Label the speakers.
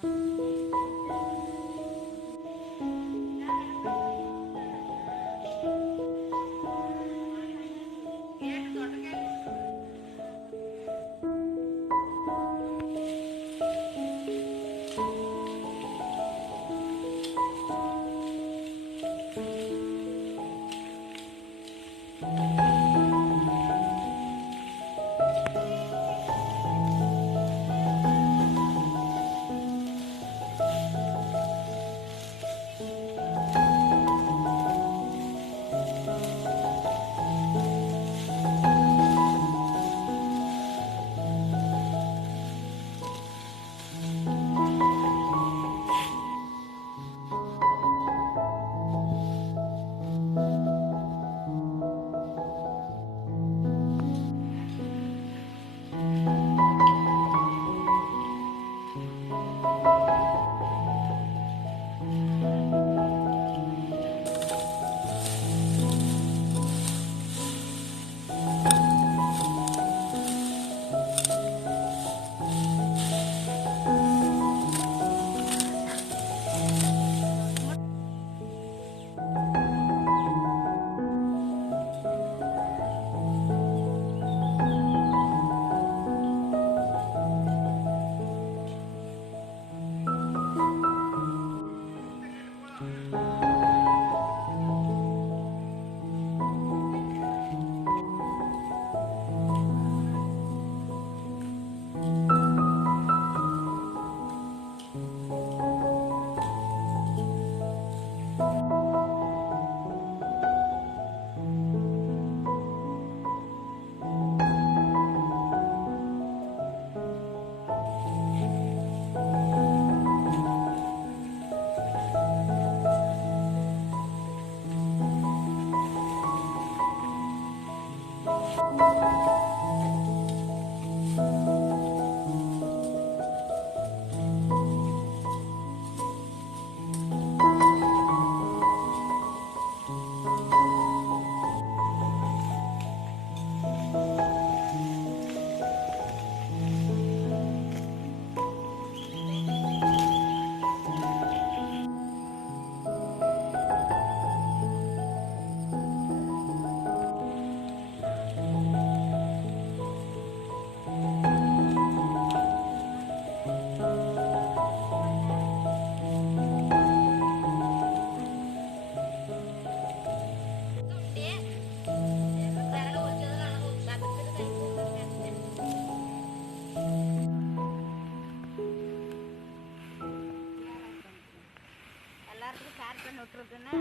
Speaker 1: Bye. Share பண்ணி விட்ருக்குன்னு